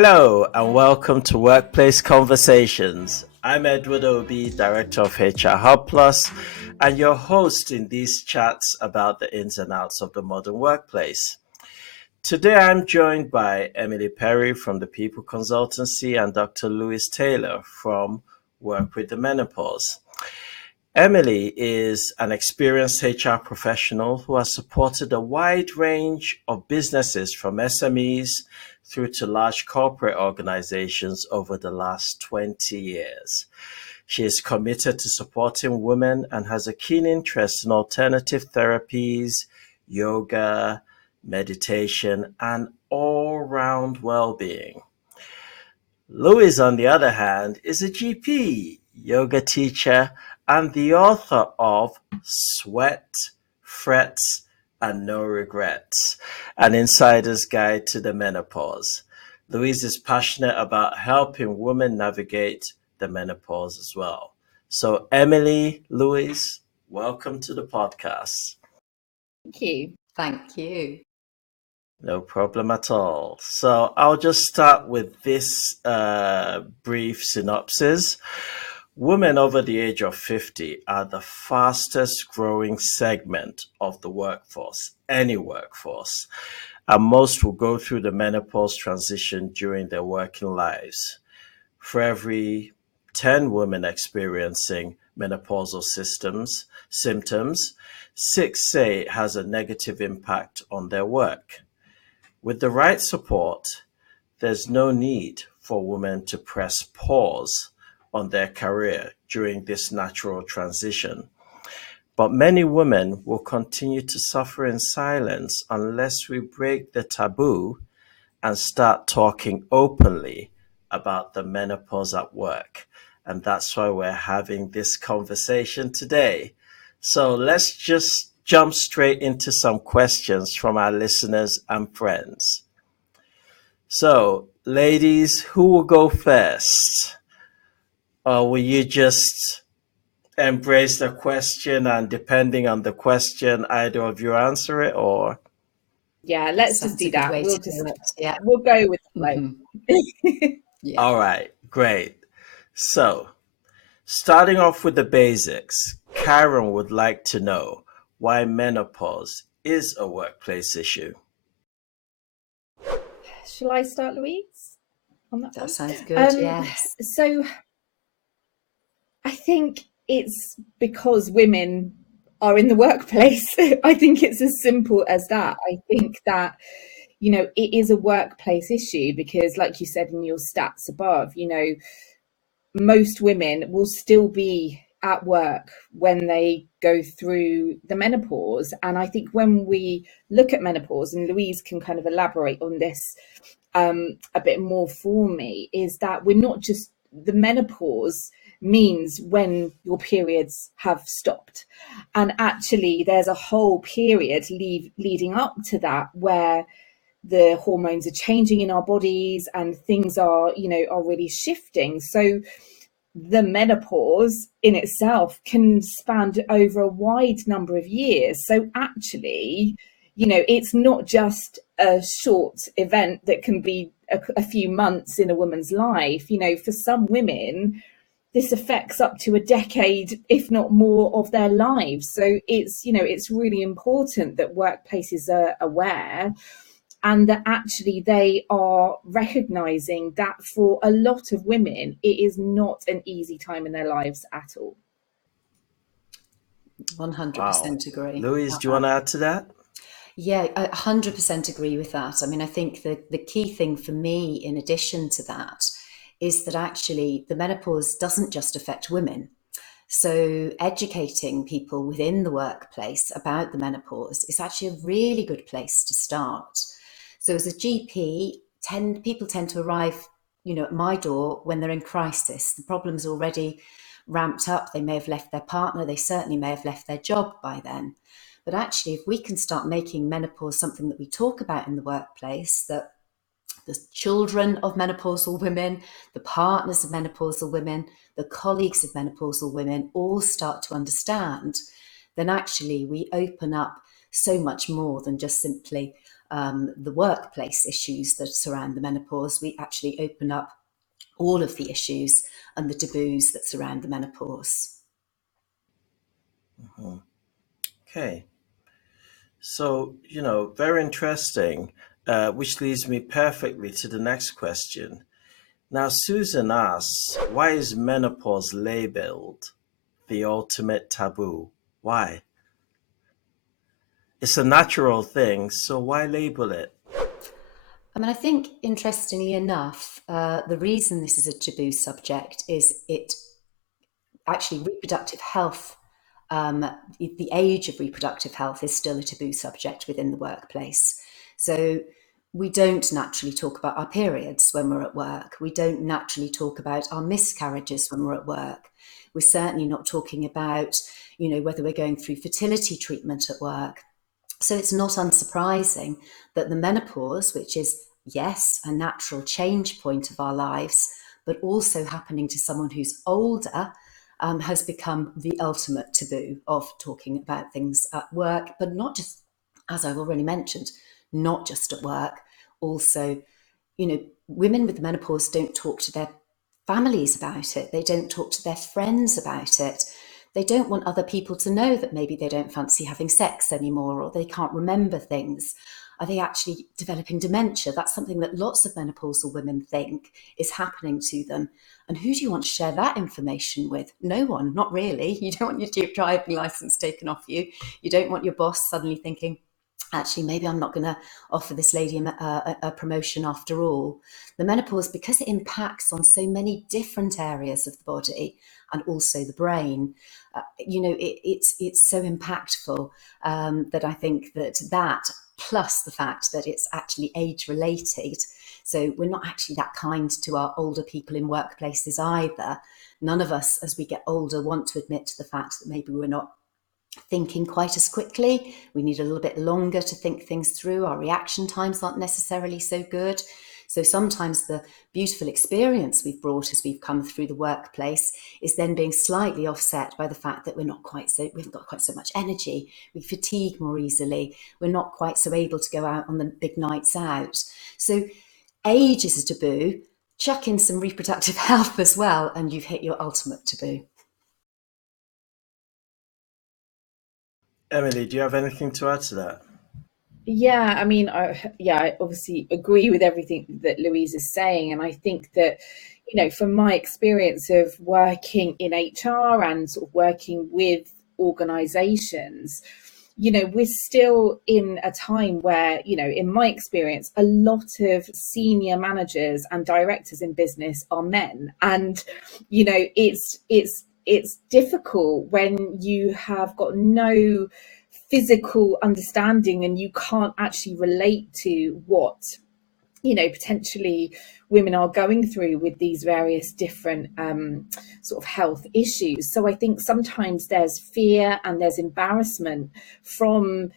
Hello and welcome to Workplace Conversations. I'm Edward Obi, Director of askhrhubplus, and your host in these chats about the ins and outs of the modern workplace. Today I'm joined by Emily Perry from the People Consultancy and Dr. Louise Taylor from Work with the Menopause. Emily is an experienced HR professional who has supported a wide range of businesses from SMEs through to large corporate organizations over the last 20 years. She is committed to supporting women and has a keen interest in alternative therapies, yoga, meditation, and all round well being. Louis, on the other hand, is a GP, yoga teacher, and the author of Sweat, Frets, and No Regrets, an insider's guide to the menopause. Louise is passionate about helping women navigate the menopause as well. So, Emily, Louise, welcome to the podcast. Thank you. Thank you. No problem at all. So I'll just start with this brief synopsis. Women over the age of 50 are the fastest growing segment of the workforce, any workforce, and most will go through the menopause transition during their working lives. For every 10 women experiencing menopausal symptoms, 6 say it has a negative impact on their work. With the right support, there's no need for women to press pause on their career during this natural transition. But many women will continue to suffer in silence unless we break the taboo and start talking openly about the menopause at work. And that's why we're having this conversation today. So let's just jump straight into some questions from our listeners and friends. So, ladies, who will go first? Or will you just embrace the question and depending on the question, either of you answer it or? Yeah, let's just do that. We'll go with the flow. Yeah. All right, great. So, starting off with the basics, Karen would like to know why menopause is a workplace issue. Shall I start, Louise? On that one? Sounds good, yes. So I think it's because women are in the workplace. I think it's as simple as that. I think that, it is a workplace issue because, like you said in your stats above, most women will still be at work when they go through the menopause. And I think when we look at menopause, and Louise can kind of elaborate on this a bit more for me, is that we're not just, the menopause means when your periods have stopped. And actually there's a whole period leading up to that where the hormones are changing in our bodies and things are really shifting. So the menopause in itself can span over a wide number of years. So actually, it's not just a short event that can be a few months in a woman's life. For some women, this affects up to a decade, if not more, of their lives. So it's really important that workplaces are aware and that actually they are recognizing that for a lot of women, it is not an easy time in their lives at all. 100% agree. Louise, do you want to add to that? Yeah, I 100% agree with that. I mean, I think the key thing for me, in addition to that, is that actually the menopause doesn't just affect women. So educating people within the workplace about the menopause is actually a really good place to start. So as a GP, people tend to arrive, at my door when they're in crisis. The problem's already ramped up. They may have left their partner. They certainly may have left their job by then. But actually, if we can start making menopause something that we talk about in the workplace, that the children of menopausal women, the partners of menopausal women, the colleagues of menopausal women all start to understand, then actually we open up so much more than just simply the workplace issues that surround the menopause. We actually open up all of the issues and the taboos that surround the menopause. Mhm. Okay. So, very interesting, which leads me perfectly to the next question. Now, Susan asks, why is menopause labeled the ultimate taboo? Why? It's a natural thing, so why label it? I mean, I think, interestingly enough, the reason this is a taboo subject is it actually reproductive health, the age of reproductive health is still a taboo subject within the workplace. So we don't naturally talk about our periods when we're at work. We don't naturally talk about our miscarriages when we're at work. We're certainly not talking about, whether we're going through fertility treatment at work. So it's not unsurprising that the menopause, which is, yes, a natural change point of our lives, but also happening to someone who's older, has become the ultimate taboo of talking about things at work, but not just, as I've already mentioned, not just at work. Also, women with menopause don't talk to their families about it. They don't talk to their friends about it. They don't want other people to know that maybe they don't fancy having sex anymore, or they can't remember things. Are they actually developing dementia? That's something that lots of menopausal women think is happening to them. And who do you want to share that information with? No one, not really. You don't want your driving license taken off you. You don't want your boss suddenly thinking, actually, maybe I'm not going to offer this lady a promotion after all. The menopause, because it impacts on so many different areas of the body and also the brain, it's so impactful, that I think that plus the fact that it's actually age related. So we're not actually that kind to our older people in workplaces either. None of us, as we get older, want to admit to the fact that maybe we're not thinking quite as quickly. We need a little bit longer to think things through. Our reaction times aren't necessarily so good. So sometimes the beautiful experience we've brought as we've come through the workplace is then being slightly offset by the fact that we haven't got quite so much energy. We fatigue more easily. We're not quite so able to go out on the big nights out. So age is a taboo. Chuck in some reproductive health as well, and you've hit your ultimate taboo. Emily, do you have anything to add to that? Yeah, I mean, I obviously agree with everything that Louise is saying, and I think that, from my experience of working in HR and sort of working with organisations, we're still in a time where, in my experience, a lot of senior managers and directors in business are men, and it's difficult when you have got no physical understanding and you can't actually relate to what potentially women are going through with these various different sort of health issues. So I think sometimes there's fear and there's embarrassment from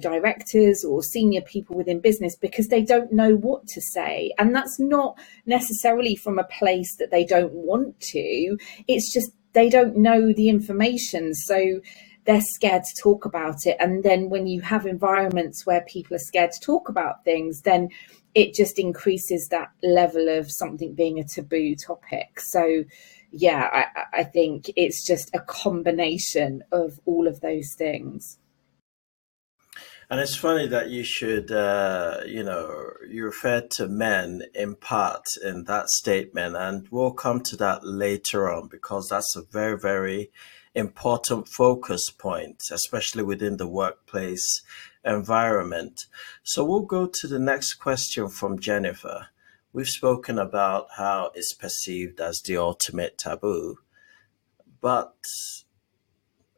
directors or senior people within business because they don't know what to say, and that's not necessarily from a place that they don't want to. It's just they don't know the information, so they're scared to talk about it. And then when you have environments where people are scared to talk about things, then it just increases that level of something being a taboo topic. So yeah, I think it's just a combination of all of those things. And it's funny that you referred to men in part in that statement, and we'll come to that later on because that's a very, very important focus point, especially within the workplace environment. So we'll go to the next question from Jennifer. We've spoken about how it's perceived as the ultimate taboo, but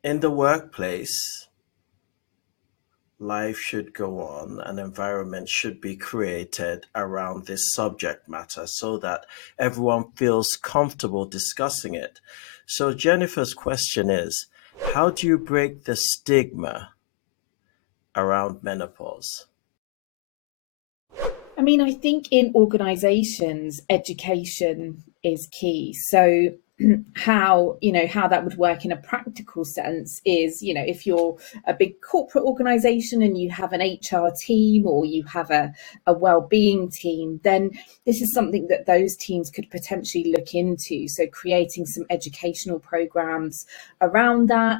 in the workplace, life should go on, an environment should be created around this subject matter so that everyone feels comfortable discussing it. So, Jennifer's question is, how do you break the stigma around menopause? I mean, I think in organizations, education is key. So how that would work in a practical sense is, if you're a big corporate organization and you have an HR team, or you have a well-being team, then this is something that those teams could potentially look into. So creating some educational programs around that,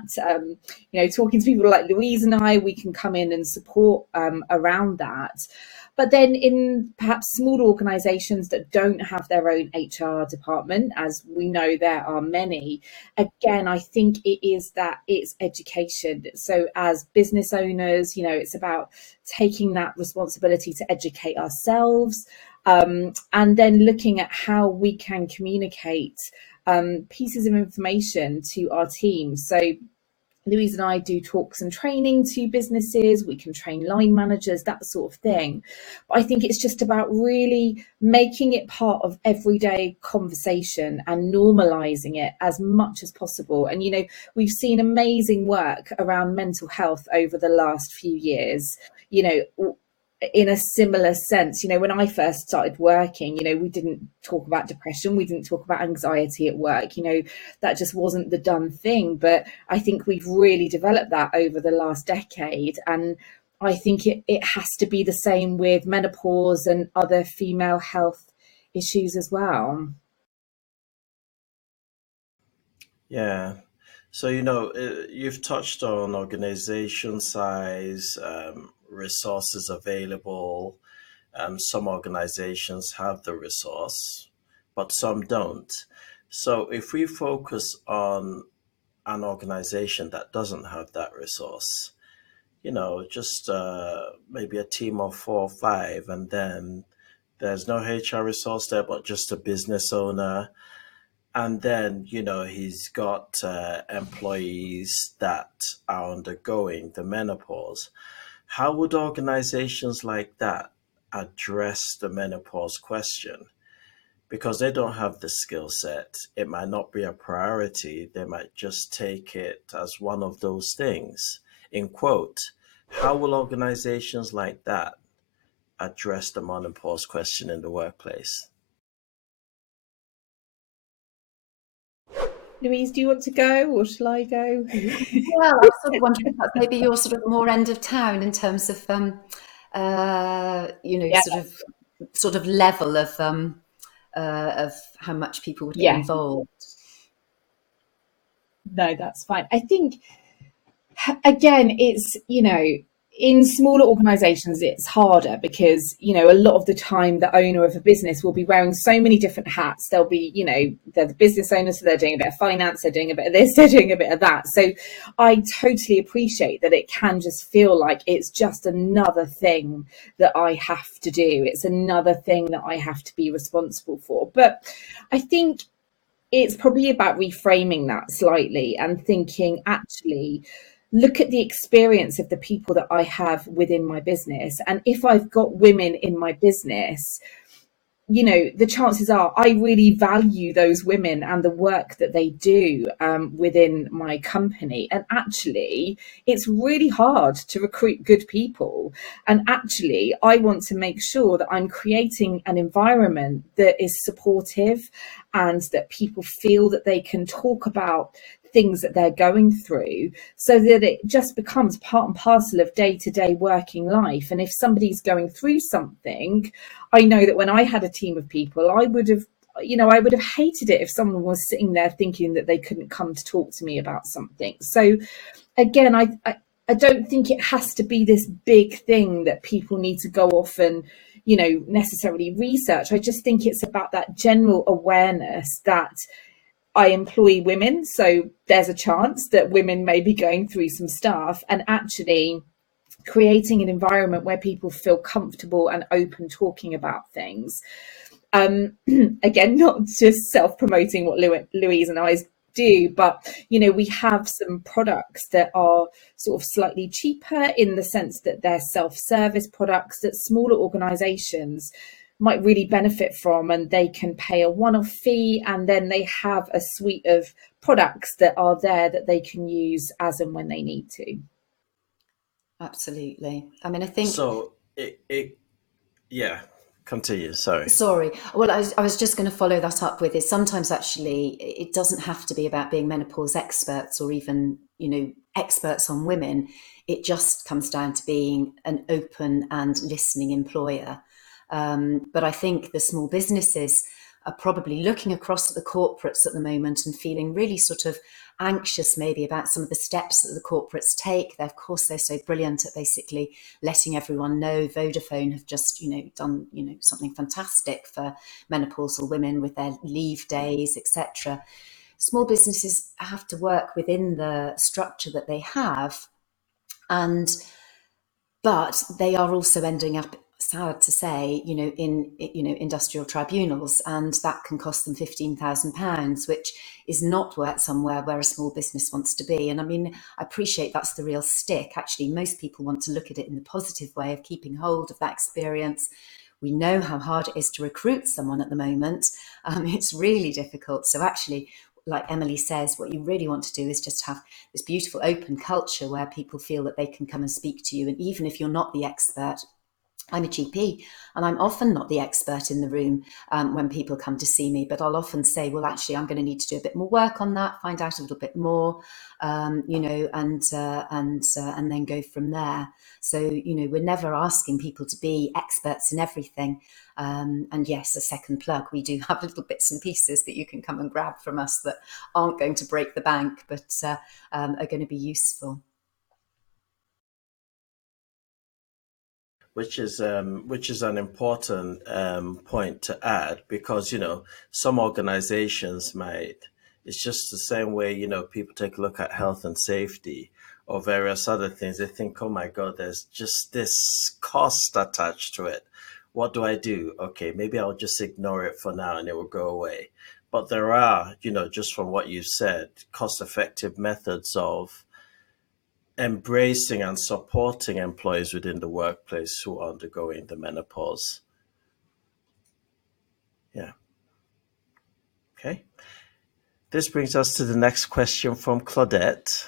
talking to people like Louise and we can come in and support around that. But then in perhaps smaller organisations that don't have their own HR department, as we know there are many, again, I think it's education. So as business owners, it's about taking that responsibility to educate ourselves, and then looking at how we can communicate pieces of information to our team. So Louise and I do talks and training to businesses. We can train line managers, that sort of thing. But I think it's just about really making it part of everyday conversation and normalizing it as much as possible. And, we've seen amazing work around mental health over the last few years, in a similar sense. When I first started working, we didn't talk about depression, we didn't talk about anxiety at work, that just wasn't the done thing. But I think we've really developed that over the last decade, and I think it has to be the same with menopause and other female health issues as well. Yeah. So, you've touched on organization size, resources available. Some organizations have the resource, but some don't. So, if we focus on an organization that doesn't have that resource, just maybe a team of 4 or 5, and then there's no HR resource there, but just a business owner. And then, he's got employees that are undergoing the menopause. How would organizations like that address the menopause question? Because they don't have the skill set. It might not be a priority. They might just take it as one of those things. In quote, how will organizations like that address the menopause question in the workplace? Louise, do you want to go, or shall I go? Well, I was sort of wondering if that's maybe your sort of more end of town in terms of, Yeah, sort of level of how much people would get yeah, involved. no, that's fine. I think, again, it's, in smaller organizations it's harder because, a lot of the time the owner of a business will be wearing so many different hats. They'll be, they're the business owner, so they're doing a bit of finance, they're doing a bit of this, they're doing a bit of that. So I totally appreciate that it can just feel like it's just another thing that I have to do, it's another thing that I have to be responsible for. But I think it's probably about reframing that slightly and thinking, actually, look at the experience of the people that I have within my business. And if I've got women in my business, the chances are I really value those women and the work that they do within my company. And actually, it's really hard to recruit good people. And actually, I want to make sure that I'm creating an environment that is supportive and that people feel that they can talk about things that they're going through, so that it just becomes part and parcel of day-to-day working life. And if somebody's going through something, I know that when I had a team of people, I would have hated it if someone was sitting there thinking that they couldn't come to talk to me about something. So again, I don't think it has to be this big thing that people need to go off and necessarily research. I just think it's about that general awareness that I employ women, so there's a chance that women may be going through some stuff, and actually creating an environment where people feel comfortable and open talking about things. Again, not just self-promoting what Louise and I do, but we have some products that are sort of slightly cheaper in the sense that they're self-service products that smaller organizations might really benefit from, and they can pay a one-off fee, and then they have a suite of products that are there that they can use as and when they need to. Absolutely. I mean, I think So, yeah, Continue. Sorry. Sorry. Well, I was just going to follow that up with is sometimes actually it doesn't have to be about being menopause experts or even, experts on women. It just comes down to being an open and listening employer. But I think the small businesses are probably looking across at the corporates at the moment and feeling really sort of anxious maybe about some of the steps that the corporates take. Of course, they're so brilliant at basically letting everyone know. Vodafone have just, done, something fantastic for menopausal women with their leave days, etc. Small businesses have to work within the structure that they have, but they are also ending up, sad to say, in industrial tribunals, and that can cost them £15,000, which is not somewhere where a small business wants to be. And I mean, I appreciate that's the real stick. Actually, most people want to look at it in the positive way of keeping hold of that experience. We know how hard it is to recruit someone at the moment. It's really difficult. So actually, like Emily says, what you really want to do is just have this beautiful open culture where people feel that they can come and speak to you. And even if you're not the expert, I'm a GP and I'm often not the expert in the room when people come to see me, but I'll often say, well, actually, I'm going to need to do a bit more work on that, find out a little bit more, and then go from there. So, we're never asking people to be experts in everything. And yes, a second plug, we do have little bits and pieces that you can come and grab from us that aren't going to break the bank, but are going to be useful. Which is an important point to add, because some organizations might, it's just the same way people take a look at health and safety or various other things. They think, oh my God, there's just this cost attached to it. What do I do? Okay, maybe I'll just ignore it for now and it will go away. But there are, just from what you said, cost effective methods of embracing and supporting employees within the workplace who are undergoing the menopause. Yeah. Okay. This brings us to the next question from Claudette.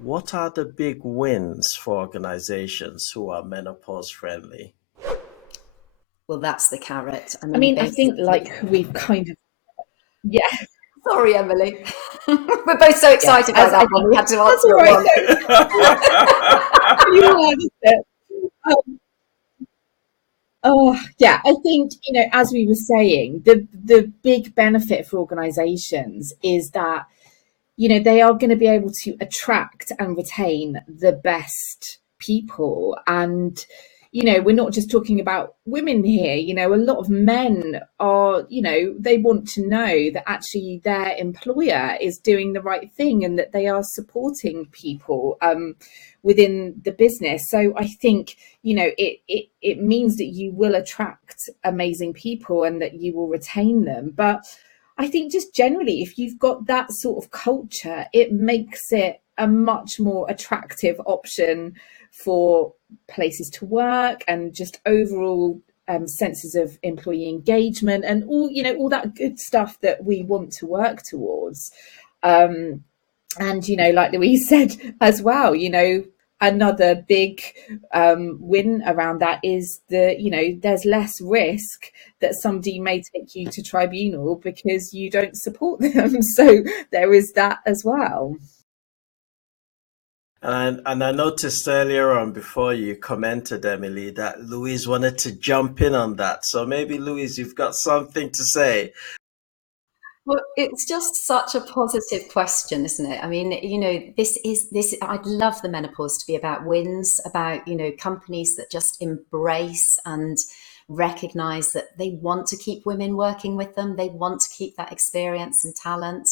What are the big wins for organizations who are menopause friendly? Well, that's the carrot. I mean, I think like we've kind of, yeah. Sorry, Emily. We're both so excited about that one. We had to answer it one. You are, oh yeah, I think as we were saying, the big benefit for organisations is that they are going to be able to attract and retain the best people. And we're not just talking about women here. A lot of men are, they want to know that actually their employer is doing the right thing and that they are supporting people within the business. So I think it means that you will attract amazing people and that you will retain them. But I think just generally, if you've got that sort of culture, it makes it a much more attractive option for places to work and just overall senses of employee engagement and all that good stuff that we want to work towards. And like Louise said as well, another big win around that is there's less risk that somebody may take you to tribunal because you don't support them. So there is that as well. And I noticed earlier on, before you commented, Emily, that Louise wanted to jump in on that. So maybe, Louise, you've got something to say. Well, it's just such a positive question, isn't it? I mean, this. I'd love the menopause to be about wins, about, companies that just embrace and recognize that they want to keep women working with them. They want to keep that experience and talent.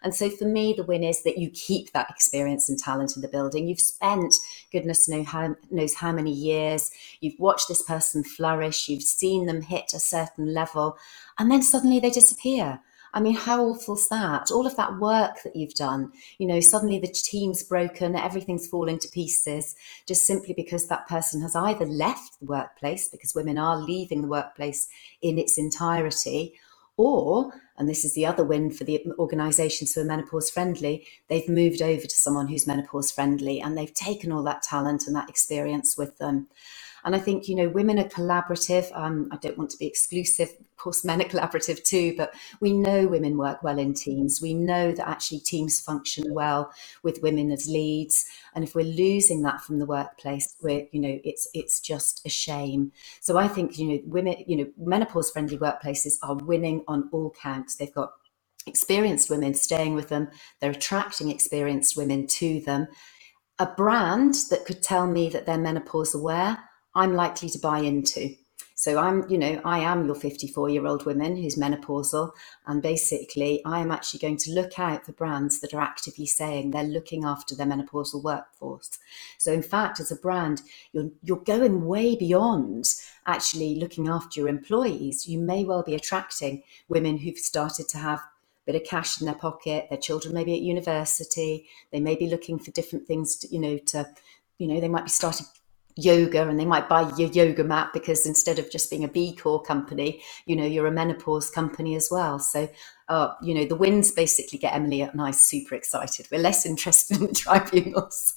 And so for me, the win is that you keep that experience and talent in the building. You've spent goodness knows how many years. You've watched this person flourish. You've seen them hit a certain level, and then suddenly they disappear. I mean, how awful is that? All of that work that you've done, suddenly the team's broken, everything's falling to pieces, just simply because that person has either left the workplace, because women are leaving the workplace in its entirety, or and this is the other win for the organisations who are menopause friendly, they've moved over to someone who's menopause friendly, and they've taken all that talent and that experience with them. And I think, women are collaborative. I don't want to be exclusive. Of course, men are collaborative too, but we know women work well in teams. We know that actually teams function well with women as leads. And if we're losing that from the workplace, it's just a shame. So I think, women, menopause friendly workplaces are winning on all counts. They've got experienced women staying with them. They're attracting experienced women to them. A brand that could tell me that they're menopause aware, I'm likely to buy into. So I am your 54-year-old woman who's menopausal, and basically I am actually going to look out for brands that are actively saying they're looking after their menopausal workforce. So in fact, as a brand, you're going way beyond actually looking after your employees. You may well be attracting women who've started to have a bit of cash in their pocket, their children may be at university, they may be looking for different things they might be starting yoga, and they might buy your yoga mat because instead of just being a B Corp company, you're a menopause company as well. So the wins basically get Emily and I super excited. We're less interested in the tribunals.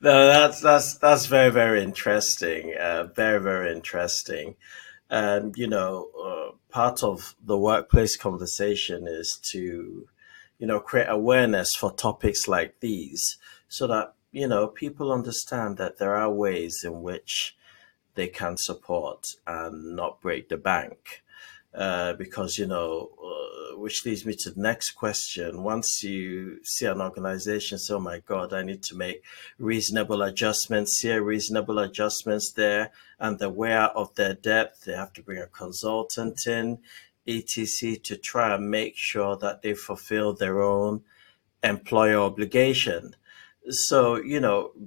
No, that's very, very interesting. Very, very interesting. And part of the workplace conversation is to create awareness for topics like these, so that people understand that there are ways in which they can support and not break the bank. Because which leads me to the next question. Once you see an organization say, oh my god, I need to make reasonable adjustments here, reasonable adjustments there, and they're aware of their depth, they have to bring a consultant in, etc., to try and make sure that they fulfill their own employer obligation. So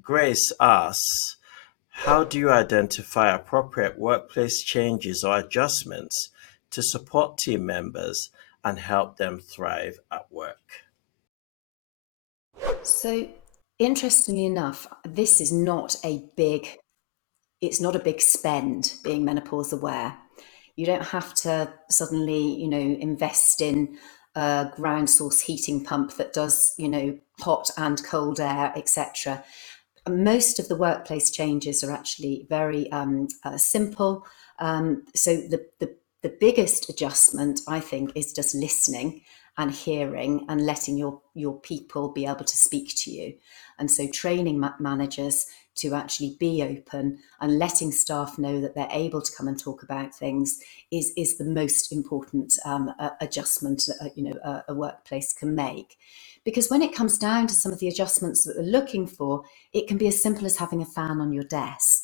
Grace asks, how do you identify appropriate workplace changes or adjustments to support team members and help them thrive at work? So interestingly enough, this is not a big it's not a big spend being menopause aware. You don't have to suddenly, invest in a ground source heating pump that does, hot and cold air, etc. Most of the workplace changes are actually very simple. So the biggest adjustment, I think, is just listening and hearing and letting your people be able to speak to you. And so training managers to actually be open and letting staff know that they're able to come and talk about things is the most important adjustment a workplace can make. Because when it comes down to some of the adjustments that we're looking for, it can be as simple as having a fan on your desk.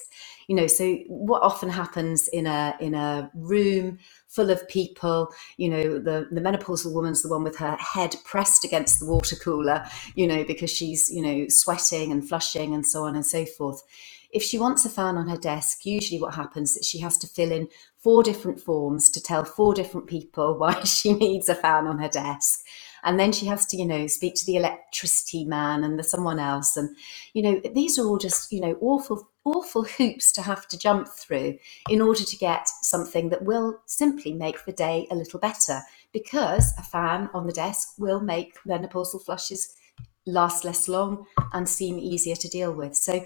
So what often happens in a room full of people, the menopausal woman's the one with her head pressed against the water cooler, because she's, sweating and flushing and so on and so forth. If she wants a fan on her desk, usually what happens is she has to fill in 4 different forms to tell 4 different people why she needs a fan on her desk. And then she has to, speak to the electricity man and the someone else. And, these are all just, awful, awful hoops to have to jump through in order to get something that will simply make the day a little better, because a fan on the desk will make menopausal flushes last less long and seem easier to deal with. So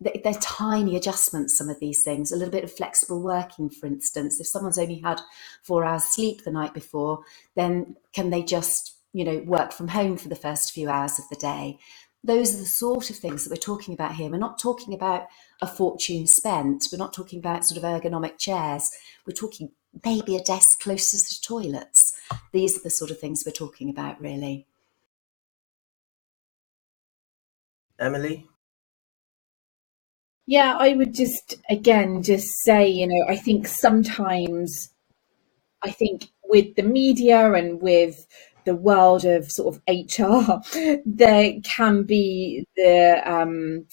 they're tiny adjustments, some of these things. A little bit of flexible working, for instance. If someone's only had 4 hours sleep the night before, then can they just work from home for the first few hours of the day? Those are the sort of things that we're talking about here. We're not talking about a fortune spent. We're not talking about sort of ergonomic chairs. We're talking maybe a desk closer to toilets. These are the sort of things we're talking about, really. Emily? Yeah, I would just say, I think sometimes, with the media and with the world of sort of HR, there can be the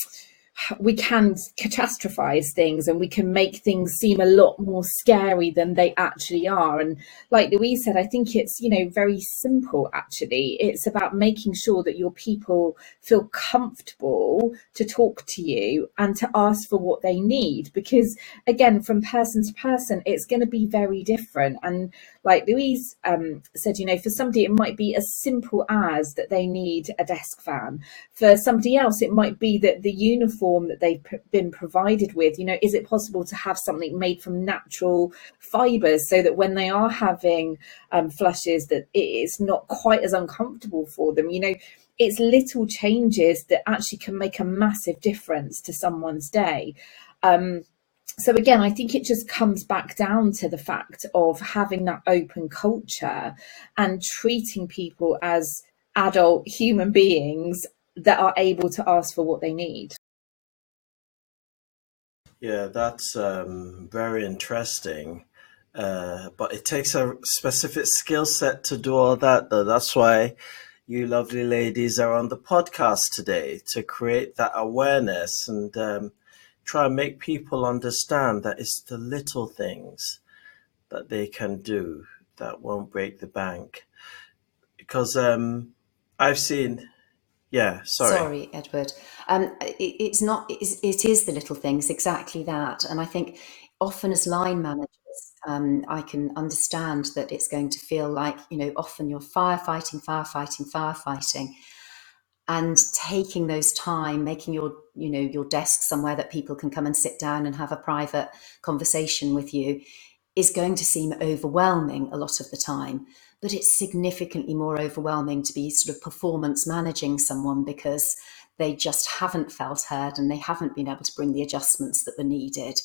we can catastrophize things and we can make things seem a lot more scary than they actually are. And like Louise said, I think it's, very simple actually. It's about making sure that your people feel comfortable to talk to you and to ask for what they need, because again, from person to person, it's going to be very different. And like Louise said, for somebody it might be as simple as that they need a desk fan. For somebody else it might be that the uniform that they've been provided with, is it possible to have something made from natural fibers so that when they are having flushes that it is not quite as uncomfortable for them. It's little changes that actually can make a massive difference to someone's day. So again, I think it just comes back down to the fact of having that open culture and treating people as adult human beings that are able to ask for what they need. Yeah, that's very interesting. But it takes a specific skill set to do all that, though. That's why you lovely ladies are on the podcast today, to create that awareness and try and make people understand that it's the little things that they can do that won't break the bank. Because I've seen, yeah, sorry. Sorry, Edward. It's not. It is the little things, exactly that. And I think often as line managers, I can understand that it's going to feel like, often you're firefighting, firefighting, firefighting, and taking those time, making your desk somewhere that people can come and sit down and have a private conversation with you, is going to seem overwhelming a lot of the time. But it's significantly more overwhelming to be sort of performance managing someone because they just haven't felt heard and they haven't been able to bring the adjustments that were needed.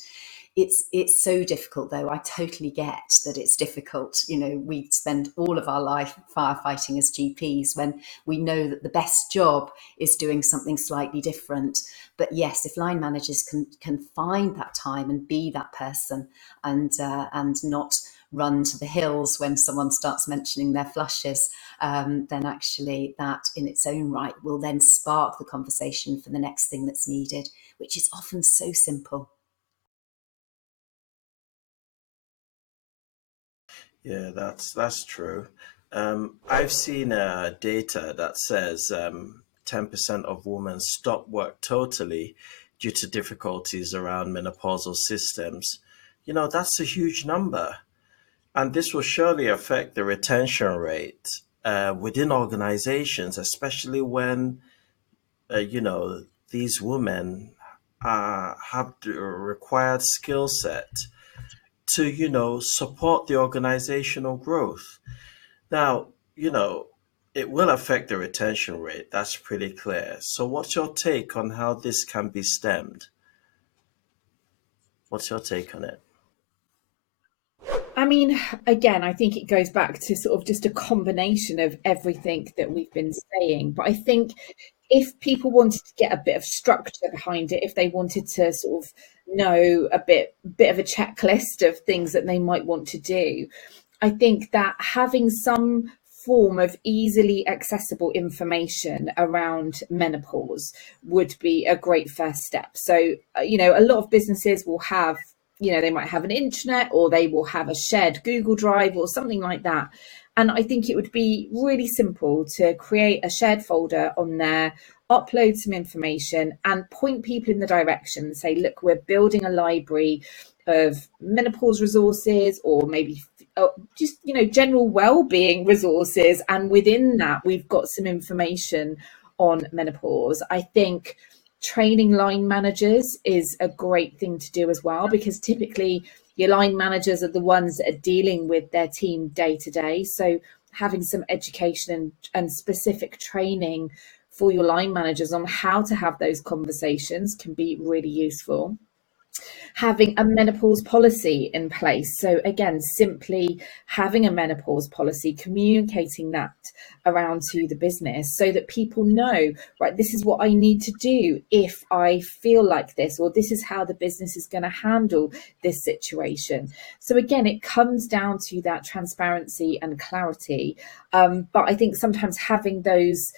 It's so difficult, though. I totally get that it's difficult. We spend all of our life firefighting as GPs when we know that the best job is doing something slightly different. But yes, if line managers can find that time and be that person and not run to the hills when someone starts mentioning their flushes, then actually that in its own right will then spark the conversation for the next thing that's needed, which is often so simple. Yeah, that's true. I've seen data that says 10% of women stop work totally due to difficulties around menopausal systems. That's a huge number. And this will surely affect the retention rate within organizations, especially when, these women have the required skill set to, support the organizational growth. Now, it will affect the retention rate. That's pretty clear. So, what's your take on how this can be stemmed? What's your take on it? I mean, again, I think it goes back to sort of just a combination of everything that we've been saying. But I think if people wanted to get a bit of structure behind it, if they wanted to sort of know a bit of a checklist of things that they might want to do, I think that having some form of easily accessible information around menopause would be a great first step. So, a lot of businesses will have, they might have an intranet or they will have a shared Google Drive or something like that. And I think it would be really simple to create a shared folder on there, upload some information and point people in the direction. Say, look, we're building a library of menopause resources, or maybe just general well-being resources, and within that we've got some information on menopause. I think training line managers is a great thing to do as well, because typically your line managers are the ones that are dealing with their team day to day. So having some education and specific training for your line managers on how to have those conversations can be really useful. Having a menopause policy in place. So again, simply having a menopause policy, communicating that around to the business so that people know, right, this is what I need to do if I feel like this, or this is how the business is going to handle this situation. So again, it comes down to that transparency and clarity. But I think sometimes having those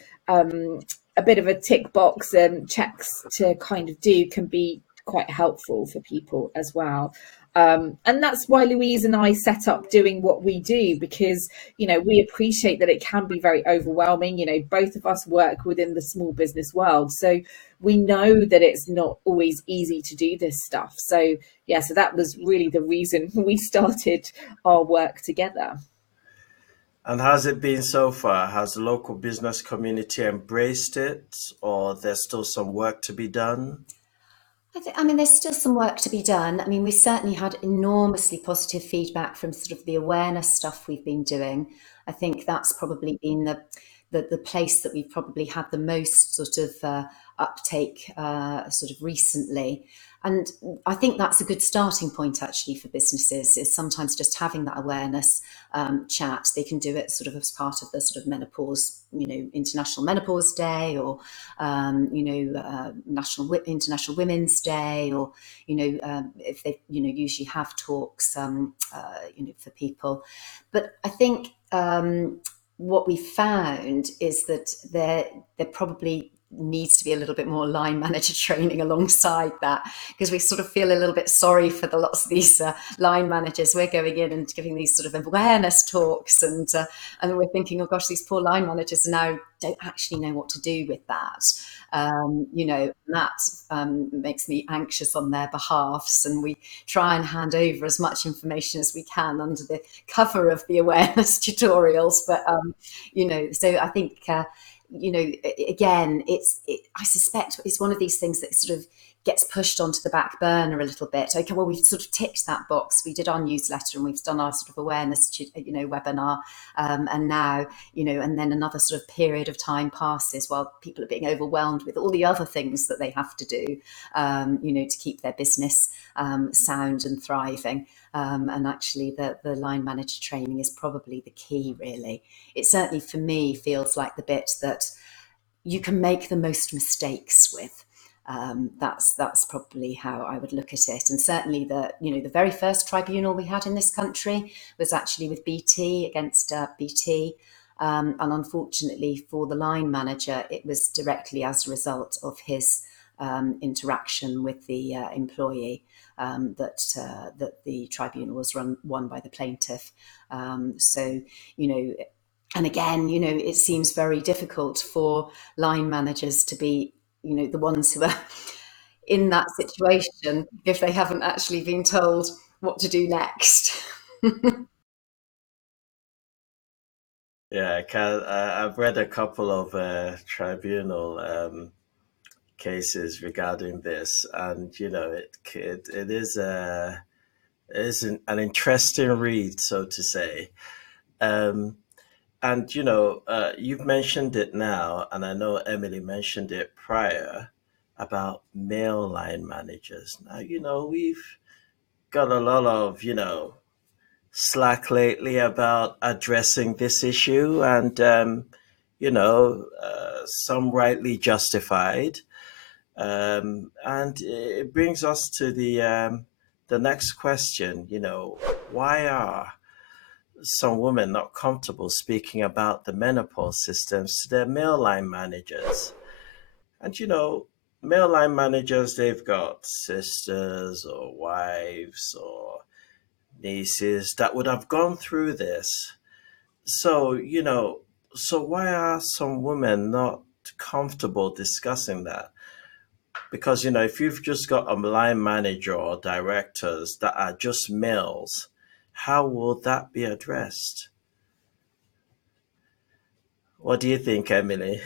a bit of a tick box checks to kind of do can be quite helpful for people as well. And that's why Louise and I set up doing what we do, because, you know, we appreciate that it can be very overwhelming. You know, both of us work within the small business world, so we know that it's not always easy to do this stuff. So yeah, so that was really the reason we started our work together. And how's it been so far? Has the local business community embraced it, or there's still some work to be done? I mean, there's still some work to be done. I mean, we certainly had enormously positive feedback from sort of the awareness stuff we've been doing. I think that's probably been the place that we've probably had the most sort of uptake sort of recently. And I think that's a good starting point actually for businesses, is sometimes just having that awareness chat. They can do it sort of as part of the sort of menopause, you know, International Menopause Day, or International Women's Day, or if they usually have talks for people. But I think what we found is that there probably needs to be a little bit more line manager training alongside that, because we sort of feel a little bit sorry for the lots of these line managers. We're going in and giving these sort of awareness talks, and we're thinking, oh gosh, these poor line managers now don't actually know what to do with that. And that makes me anxious on their behalfs, and we try and hand over as much information as we can under the cover of the awareness tutorials. But so I think again, I suspect it's one of these things that sort of gets pushed onto the back burner a little bit. Okay, well, we've sort of ticked that box. We did our newsletter and we've done our sort of awareness, webinar, and now, and then another sort of period of time passes while people are being overwhelmed with all the other things that they have to do, to keep their business sound and thriving. And actually, the line manager training is probably the key, really. It certainly, for me, feels like the bit that you can make the most mistakes with. That's probably how I would look at it. And certainly the very first tribunal we had in this country was actually with BT, against BT. And unfortunately for the line manager, it was directly as a result of his interaction with the employee that the tribunal was won by the plaintiff. And again, it seems very difficult for line managers to be, the ones who are in that situation if they haven't actually been told what to do next. Yeah, I've read a couple of tribunal cases regarding this, and it is an interesting read, so to say. Um, and you've mentioned it now, and I know Emily mentioned it prior about male line managers. Now, we've got a lot of slack lately about addressing this issue, and some rightly justified. And it brings us to the next question. Why are some women not comfortable speaking about the menopause systems to their male line managers? And male line managers, they've got sisters or wives or nieces that would have gone through this. So, so why are some women not comfortable discussing that? Because, if you've just got a line manager or directors that are just males, how will that be addressed? What do you think, Emily?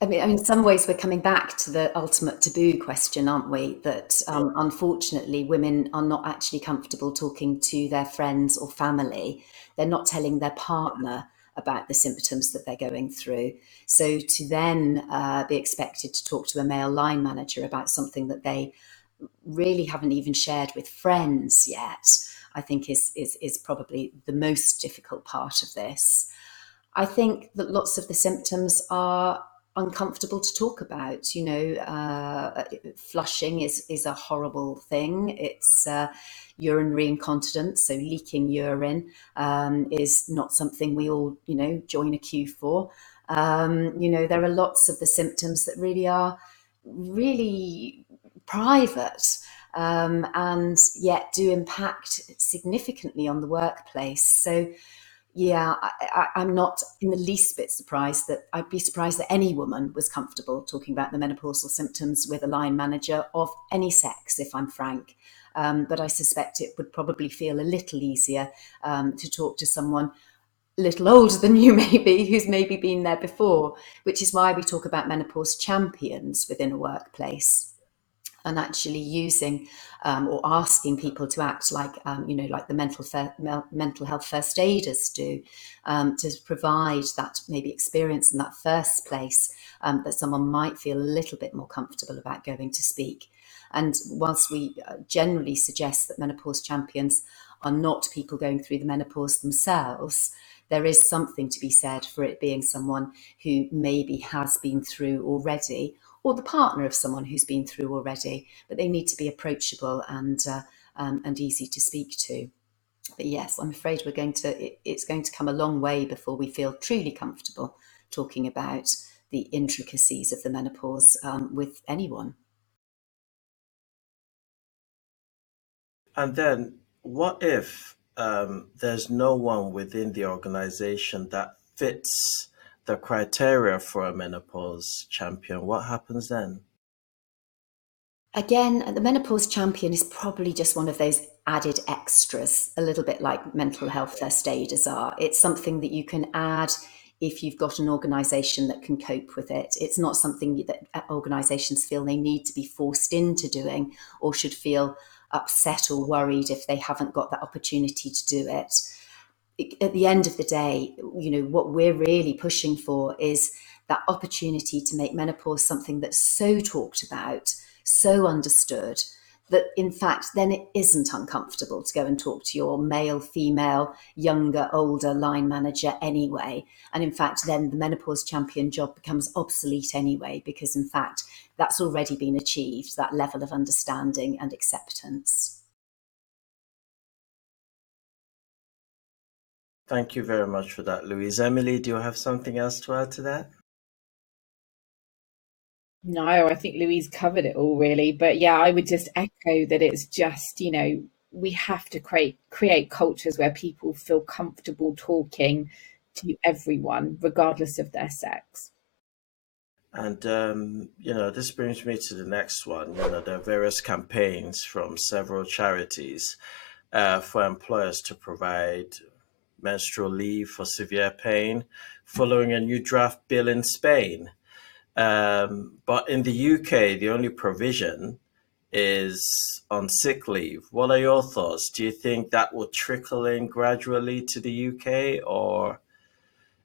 I mean, in some ways, we're coming back to the ultimate taboo question, aren't we? That unfortunately, women are not actually comfortable talking to their friends or family. They're not telling their partner about the symptoms that they're going through. So to then be expected to talk to a male line manager about something that they really haven't even shared with friends yet, I think is probably the most difficult part of this. I think that lots of the symptoms are uncomfortable to talk about. Flushing is a horrible thing. It's urinary incontinence, so leaking urine, is not something we all, join a queue for. There are lots of the symptoms that really are really private, and yet do impact significantly on the workplace. So yeah, I'm not in the least bit surprised. That I'd be surprised that any woman was comfortable talking about the menopausal symptoms with a line manager of any sex, if I'm frank. But I suspect it would probably feel a little easier to talk to someone a little older than you, maybe, who's maybe been there before, which is why we talk about menopause champions within a workplace, and actually using or asking people to act like, like the mental health first aiders do, to provide that maybe experience in that first place, that someone might feel a little bit more comfortable about going to speak. And whilst we generally suggest that menopause champions are not people going through the menopause themselves, there is something to be said for it being someone who maybe has been through already, or the partner of someone who's been through already, but they need to be approachable and easy to speak to. But yes, I'm afraid it's going to come a long way before we feel truly comfortable talking about the intricacies of the menopause with anyone. And then, what if there's no one within the organization that fits the criteria for a menopause champion? What happens then? Again, the menopause champion is probably just one of those added extras, a little bit like mental health first aiders are. It's something that you can add if you've got an organisation that can cope with it. It's not something that organisations feel they need to be forced into doing, or should feel upset or worried if they haven't got that opportunity to do it. At the end of the day, what we're really pushing for is that opportunity to make menopause something that's so talked about, so understood, that in fact then it isn't uncomfortable to go and talk to your male, female, younger, older line manager anyway. And in fact then the menopause champion job becomes obsolete anyway, because in fact that's already been achieved, that level of understanding and acceptance. Thank you very much for that, Louise. Emily, do you have something else to add to that? No, I think Louise covered it all really. But yeah, I would just echo that it's just, we have to create cultures where people feel comfortable talking to everyone, regardless of their sex. And, this brings me to the next one. There are various campaigns from several charities for employers to provide menstrual leave for severe pain following a new draft bill in Spain. But in the UK, the only provision is on sick leave. What are your thoughts? Do you think that will trickle in gradually to the UK, or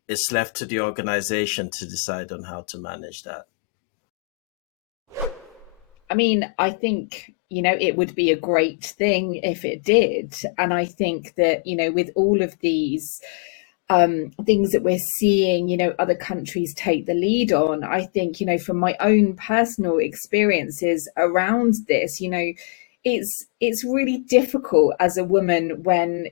it's left to the organization to decide on how to manage that? I mean, I think, it would be a great thing if it did. And I think that, with all of these things that we're seeing, other countries take the lead on, I think, from my own personal experiences around this, it's really difficult as a woman when,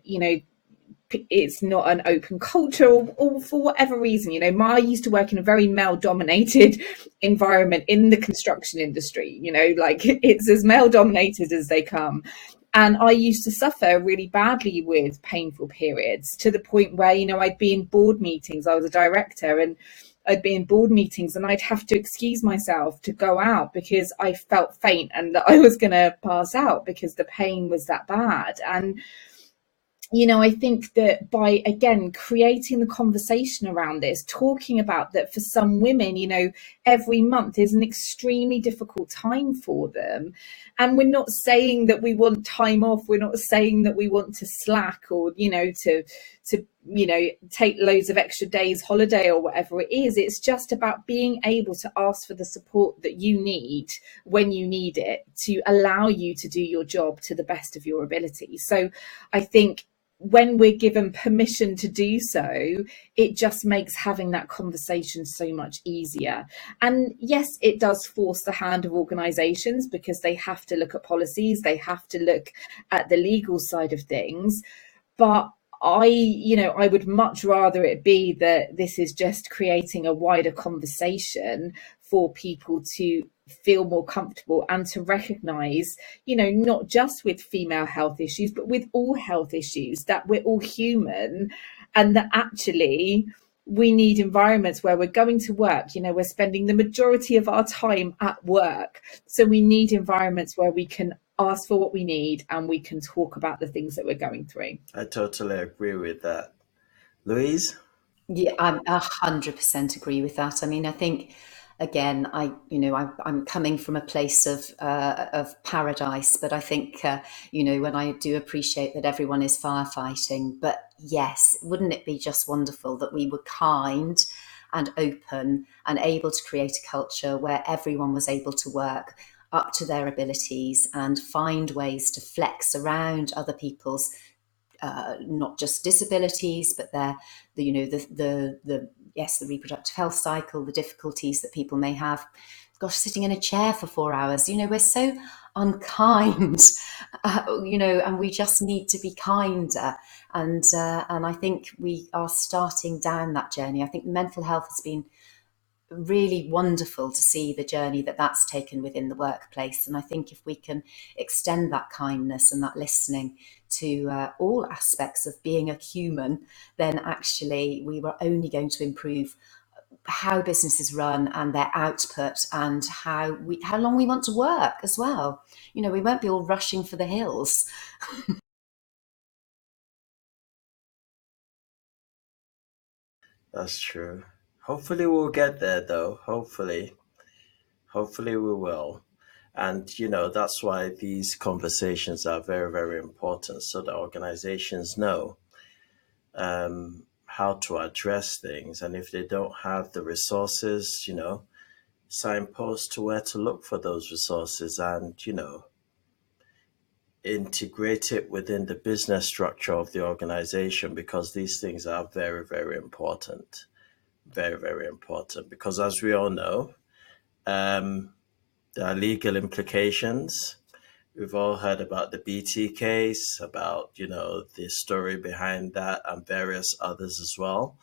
it's not an open culture, or for whatever reason. I used to work in a very male dominated environment in the construction industry, like it's as male dominated as they come. And I used to suffer really badly with painful periods, to the point where, I'd be in board meetings. I was a director, and I'd be in board meetings and I'd have to excuse myself to go out because I felt faint and that I was going to pass out because the pain was that bad. And I think that by, again, creating the conversation around this, talking about that for some women, every month is an extremely difficult time for them. And we're not saying that we want time off. We're not saying that we want to slack, or, to take loads of extra days holiday or whatever it is. It's just about being able to ask for the support that you need when you need it, to allow you to do your job to the best of your ability. So I think when we're given permission to do so, it just makes having that conversation so much easier. And yes, it does force the hand of organisations, because they have to look at policies, they have to look at the legal side of things. But I would much rather it be that this is just creating a wider conversation for people to feel more comfortable and to recognize, not just with female health issues, but with all health issues, that we're all human, and that actually we need environments where we're going to work. We're spending the majority of our time at work. So we need environments where we can ask for what we need and we can talk about the things that we're going through. I totally agree with that. Louise? Yeah, I'm 100% agree with that. I mean, I think again, I'm coming from a place of paradise, but I think when I do appreciate that everyone is firefighting, but yes, wouldn't it be just wonderful that we were kind and open and able to create a culture where everyone was able to work up to their abilities and find ways to flex around other people's not just disabilities, but the yes, the reproductive health cycle, the difficulties that people may have. Gosh, sitting in a chair for 4 hours, we're so unkind, and we just need to be kinder. And I think we are starting down that journey. I think mental health has been really wonderful to see the journey that that's taken within the workplace. And I think if we can extend that kindness and that listening to all aspects of being a human, then actually we were only going to improve how businesses run and their output, and how long we want to work as well. We won't be all rushing for the hills. That's true. Hopefully we'll get there though. Hopefully we will. And that's why these conversations are very, very important, so that organizations know how to address things. And if they don't have the resources, signpost to where to look for those resources, and integrate it within the business structure of the organization, because these things are very, very important. Very, very important, because as we all know, um, there are legal implications. We've all heard about the BT case, about, the story behind that, and various others as well.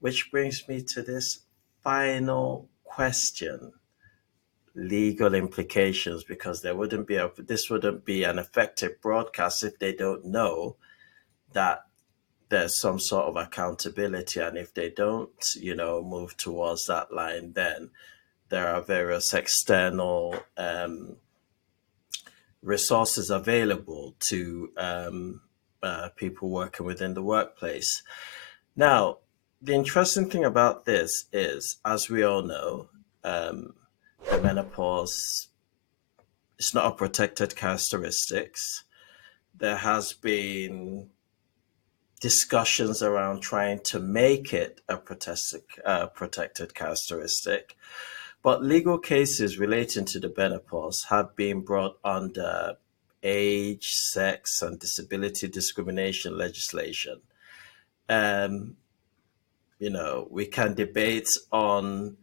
Which brings me to this final question: legal implications, because this wouldn't be an effective broadcast if they don't know that there's some sort of accountability. And if they don't, move towards that line, then there are various external resources available to people working within the workplace. Now, the interesting thing about this is, as we all know, the menopause is not a protected characteristics. There has been discussions around trying to make it a protected characteristic, but legal cases relating to the menopause have been brought under age, sex, and disability discrimination legislation. Um, we can debate on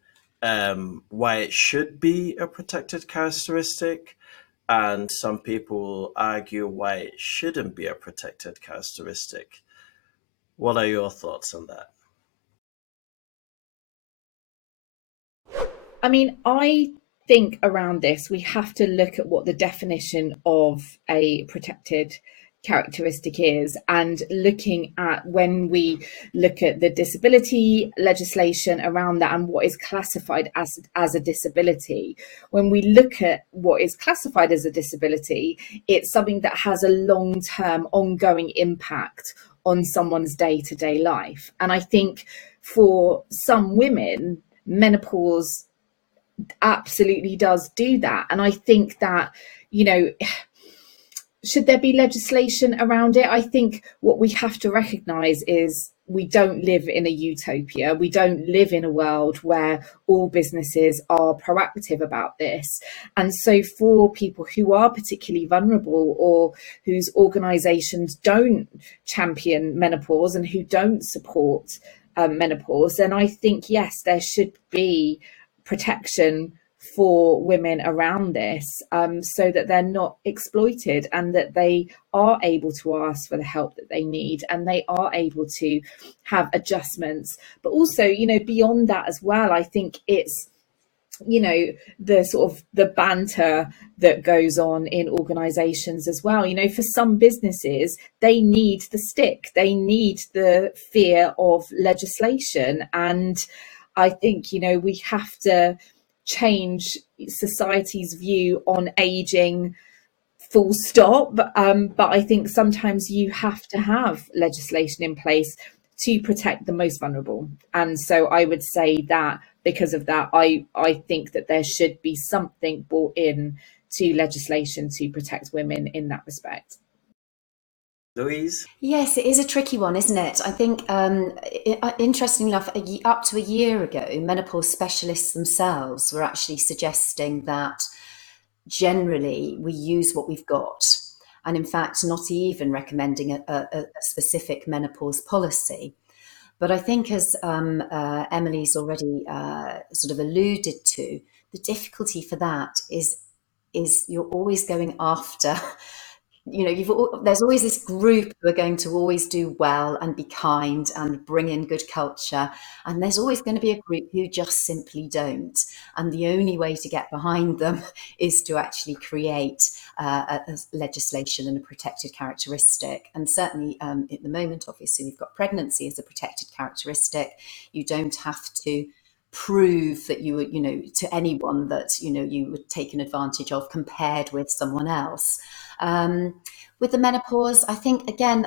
why it should be a protected characteristic, and some people argue why it shouldn't be a protected characteristic. What are your thoughts on that? I mean, I think around this, we have to look at what the definition of a protected characteristic is, and looking at, when we look at the disability legislation around that and what is classified as a disability. When we look at what is classified as a disability, it's something that has a long-term ongoing impact on someone's day-to-day life. And I think for some women, menopause absolutely does do that. And I think that, you know, should there be legislation around it? I think what we have to recognise is we don't live in a utopia. We don't live in a world where all businesses are proactive about this. And so for people who are particularly vulnerable or whose organisations don't champion menopause and who don't support menopause, then I think, yes, there should be protection for women around this, so that they're not exploited and that they are able to ask for the help that they need and they are able to have adjustments. But also, beyond that as well, I think it's, the sort of the banter that goes on in organizations as well. For some businesses, they need the stick, they need the fear of legislation. And I think, we have to change society's view on aging, full stop. But I think sometimes you have to have legislation in place to protect the most vulnerable. And so I would say that because of that, I think that there should be something brought in to legislation to protect women in that respect. Louise? Yes, it is a tricky one, isn't it? I think, interestingly enough, up to a year ago, menopause specialists themselves were actually suggesting that generally we use what we've got, and in fact, not even recommending a specific menopause policy. But I think, as Emily's already sort of alluded to, the difficulty for that is you're always going after there's always this group who are going to always do well and be kind and bring in good culture, and there's always going to be a group who just simply don't, and the only way to get behind them is to actually create a legislation and a protected characteristic. And certainly at the moment, obviously, we've got pregnancy as a protected characteristic. You don't have to prove that you were, to anyone that you were taken advantage of compared with someone else. With the menopause, I think, again,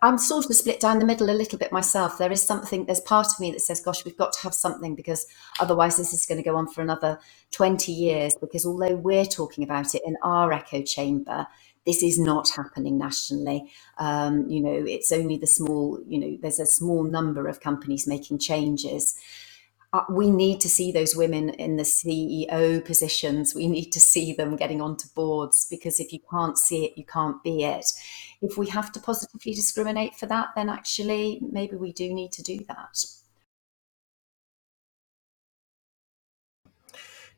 I'm sort of split down the middle a little bit myself. There's part of me that says, gosh, we've got to have something, because otherwise this is going to go on for another 20 years, because although we're talking about it in our echo chamber, this is not happening nationally. It's only there's a small number of companies making changes. We need to see those women in the CEO positions. We need to see them getting onto boards, because if you can't see it, you can't be it. If we have to positively discriminate for that, then actually maybe we do need to do that.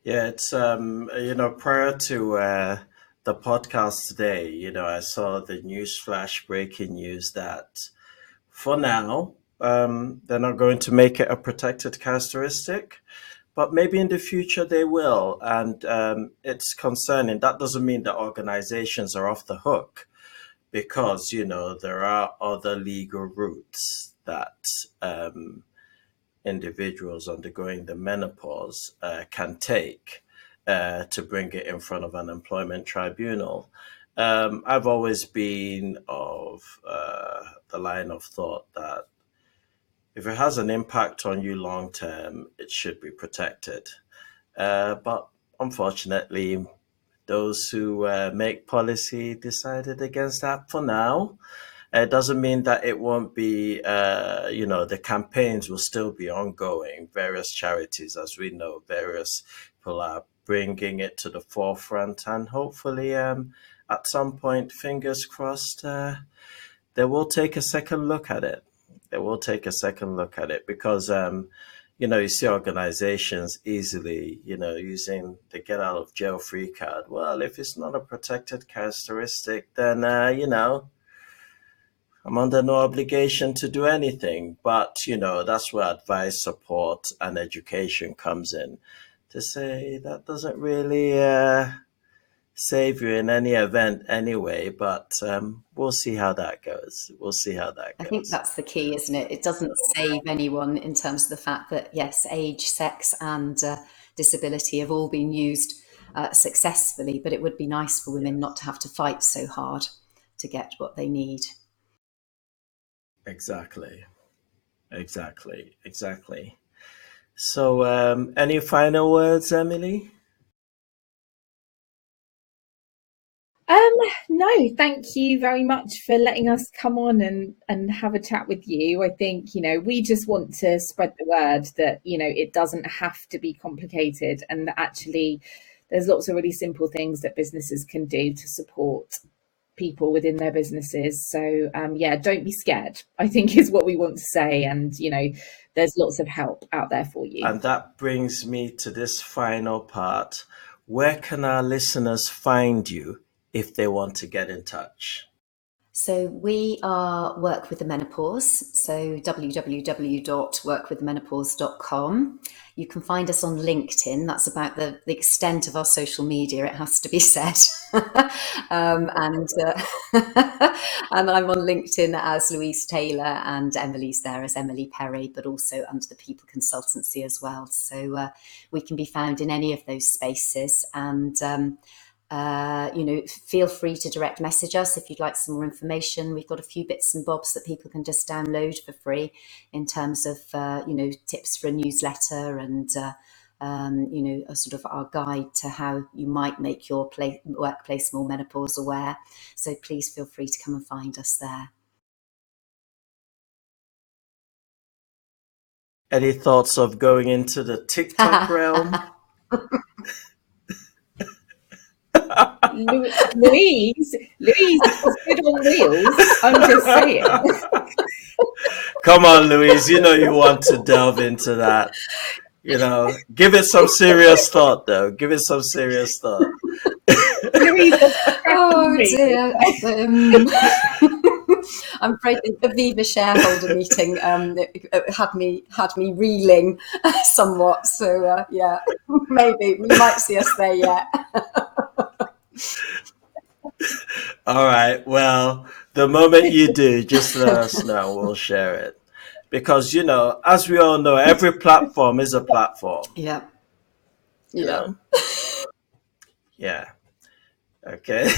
Yeah, it's prior to the podcast today, I saw the news flash breaking news that for now, they're not going to make it a protected characteristic, but maybe in the future they will. And it's concerning. That doesn't mean that organizations are off the hook, because, there are other legal routes that individuals undergoing the menopause can take to bring it in front of an employment tribunal. I've always been of the line of thought that if it has an impact on you long term, it should be protected. But unfortunately, those who make policy decided against that for now. It doesn't mean that it won't be, the campaigns will still be ongoing. Various charities, as we know, various people are bringing it to the forefront, and hopefully, at some point, fingers crossed, they will take a second look at it. They will take a second look at it, because, you see organizations easily, using the get out of jail free card. Well, if it's not a protected characteristic, then, I'm under no obligation to do anything. But, that's where advice, support, and education comes in, to say that doesn't really save you in any event anyway. But we'll see how that goes. We'll see how that I think goes. that's the key, isn't it? It doesn't save anyone, in terms of the fact that, yes, age, sex, and disability have all been used successfully, but it would be nice for women not to have to fight so hard to get what they need. Exactly. Exactly. So, any final words, Emily? No, thank you very much for letting us come on and have a chat with you. I think, we just want to spread the word that, it doesn't have to be complicated, and that actually there's lots of really simple things that businesses can do to support people within their businesses. So yeah, don't be scared, I think, is what we want to say. And there's lots of help out there for you. And that brings me to this final part. Where can our listeners find you if they want to get in touch? So we are Work with the Menopause, so www.workwiththemenopause.com. You can find us on LinkedIn. That's about the extent of our social media, it has to be said. And I'm on LinkedIn as Louise Taylor, and Emily's there as Emily Perry, but also under the People Consultancy as well. So we can be found in any of those spaces. And feel free to direct message us if you'd like some more information. We've got a few bits and bobs that people can just download for free in terms of tips for a newsletter and a sort of our guide to how you might make your workplace more menopause aware. So please feel free to come and find us there. Any thoughts of going into the TikTok realm? Louise is good on reels. I'm just saying. Come on, Louise. You want to delve into that. Give it some serious thought, though. Give it some serious thought. Louise, oh dear. I'm afraid the Aviva shareholder meeting had me reeling somewhat. So yeah, maybe we might see us there yet. All right. Well, the moment you do, just let us know. We'll share it. Because, as we all know, every platform is a platform. Yeah. Yeah. Yeah. Okay.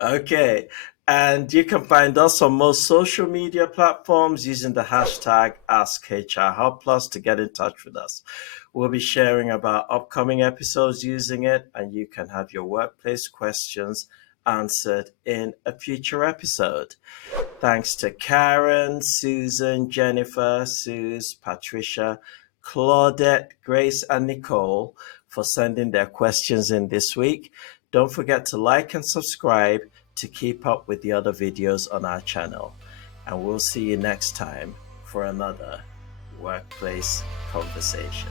Okay. And you can find us on most social media platforms using the hashtag askhrhubplus to get in touch with us. We'll be sharing about upcoming episodes using it, and you can have your workplace questions answered in a future episode. Thanks to Karen, Susan, Jennifer, Suze, Patricia, Claudette, Grace, and Nicole for sending their questions in this week. Don't forget to like and subscribe to keep up with the other videos on our channel. And we'll see you next time for another workplace conversation.